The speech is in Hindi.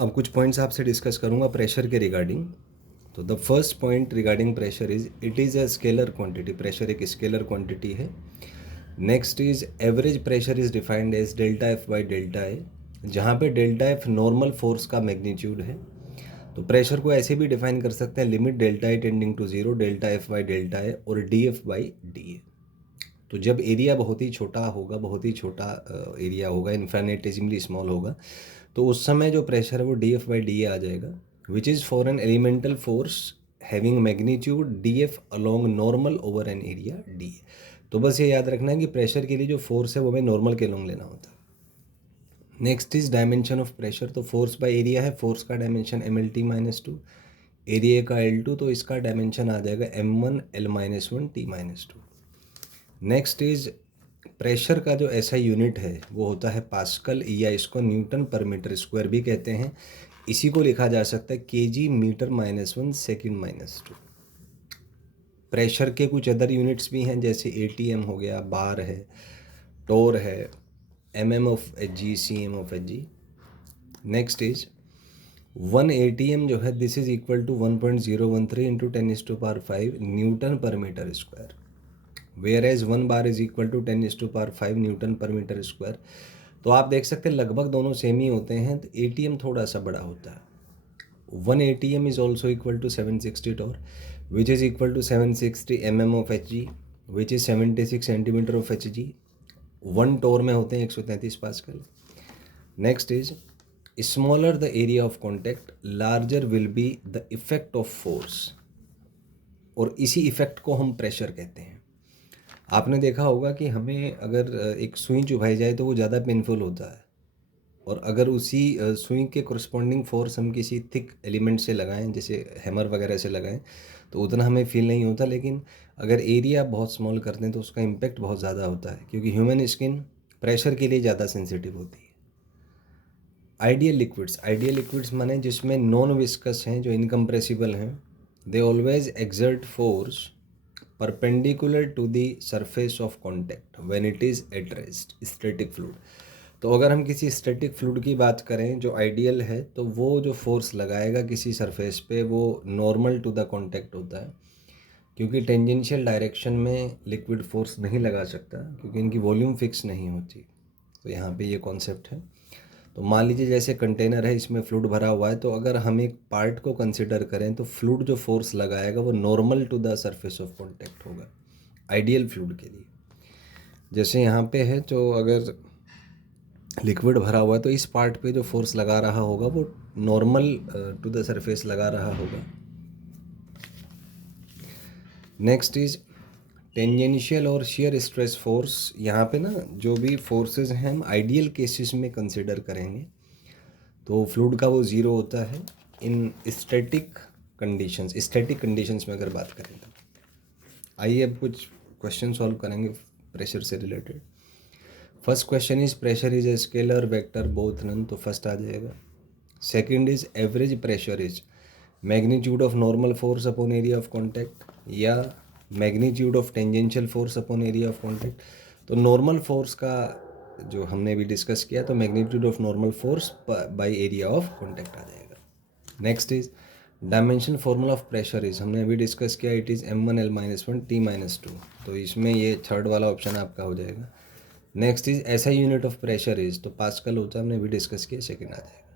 अब कुछ पॉइंट्स आपसे डिस्कस करूंगा प्रेशर के रिगार्डिंग। तो the first point regarding pressure is it is a scalar quantity. Pressure एक स्केलर क्वांटिटी है। Next is average pressure is defined as delta F by delta A, जहाँ पे डेल्टा एफ नॉर्मल फोर्स का मैग्नीट्यूड है। तो प्रेशर को ऐसे भी डिफाइन कर सकते हैं limit delta A tending to zero, delta F by delta A और d F by d A. तो जब एरिया बहुत ही छोटा होगा, बहुत ही छोटा एरिया होगा, इन्फिनिटेसिमली स्मॉल होगा, तो उस समय जो प्रेशर है वो d F by d A आ जाएगा, which is for an elemental force having magnitude d F along normal over an area d A. तो बस ये याद रखना है कि प्रेशर के लिए जो फोर्स है वो हमें नॉर्मल के अलॉन्ग लेना होता है। Next is dimension of pressure. तो फोर्स बाय एरिया है, फोर्स का dimension M L T minus two, area का एल टू, तो इसका डायमेंशन आ जाएगा M one L minus one T minus two. Next is pressure का जो ऐसा यूनिट है वो होता है पास्कल, या इसको न्यूटन पर मीटर स्क्वायर भी कहते हैं। इसी को लिखा जा सकता है KG metre minus one second minus two. प्रेशर के कुछ अदर यूनिट्स भी हैं, जैसे एटीएम हो गया, बार है, टोर है, M of H G, C M of H G. Next is 1 ATM जो है this is equal to 1.013 into 10⁵ newton per metre square, where as 1 bar is equal to 10⁵ newton per metre square. तो आप देख सकते हैं लगभग दोनों सेम ही होते हैं, तो एटीएम थोड़ा सा बड़ा होता है। 1 ATM is also equal to 760 torr, which is equal to 760 M of H G, which is 76 centimetre of H G. 1 torr में होते हैं 133 pascal. Next is smaller the area of contact, larger will be the effect of force, और इसी इफेक्ट को हम प्रेशर कहते हैं। आपने देखा होगा कि हमें अगर एक सुई चुभाई जाए तो वो ज़्यादा पेनफुल होता है, और अगर उसी सुई के कोरस्पॉन्डिंग फोर्स हम किसी थिक एलिमेंट से लगाएं, जैसे हैमर वगैरह से लगाएं, तो उतना हमें फील नहीं होता। लेकिन अगर एरिया बहुत स्मॉल कर दें तो उसका इम्पैक्ट बहुत ज़्यादा होता है, क्योंकि ह्यूमन स्किन प्रेशर के लिए ज़्यादा सेंसिटिव होती है। आइडियल लिक्विड्स माने जिसमें नॉन विस्कस हैं, जो इनकम्प्रेसिबल हैं, they always exert force perpendicular to the surface of contact when it is at rest, static fluid. तो अगर हम किसी स्टैटिक फ्लूइड की बात करें जो आइडियल है, तो वो जो फोर्स लगाएगा किसी सरफेस पे वो नॉर्मल टू द कॉन्टैक्ट होता है, क्योंकि टेंजेंशियल डायरेक्शन में लिक्विड फोर्स नहीं लगा सकता, क्योंकि इनकी वॉल्यूम फिक्स नहीं होती। तो यहाँ पे ये कॉन्सेप्ट है। तो मान लीजिए जैसे कंटेनर है, इसमें फ्लूइड भरा हुआ है, तो अगर हम एक पार्ट को कंसिडर करें तो फ्लूइड जो फोर्स लगाएगा वो normal to the surface of contact होगा आइडियल फ्लूइड के लिए। जैसे यहाँ पे है, तो अगर लिक्विड भरा हुआ है तो इस पार्ट पे जो फोर्स लगा रहा होगा वो नॉर्मल टू द सरफेस लगा रहा होगा। नेक्स्ट इज टेंजेंशियल और शियर स्ट्रेस फोर्स। यहाँ पे ना जो भी फोर्सेस हैं हम आइडियल केसेस में कंसिडर करेंगे, तो फ्लूइड का वो ज़ीरो होता है। इन स्टैटिक कंडीशंस में अगर बात करें तो आइए अब कुछ क्वेश्चन सॉल्व करेंगे प्रेशर से related. First question is pressure is a scalar vector both none, तो फर्स्ट आ जाएगा। Second is average pressure is magnitude of normal force upon area of contact, या magnitude of tangential force upon area of contact. तो नॉर्मल फोर्स का जो हमने भी डिस्कस किया, तो magnitude of normal force by area of contact आ जाएगा। Next is dimension formula of pressure is, हमने अभी डिस्कस किया, it is m1 l-1 t-2, तो इसमें ये थर्ड वाला ऑप्शन आपका हो जाएगा। नेक्स्ट इज ऐसा यूनिट ऑफ प्रेशर इज, तो पास्कल होता है, हमने भी डिस्कस किया, सेकेंड आ जाएगा।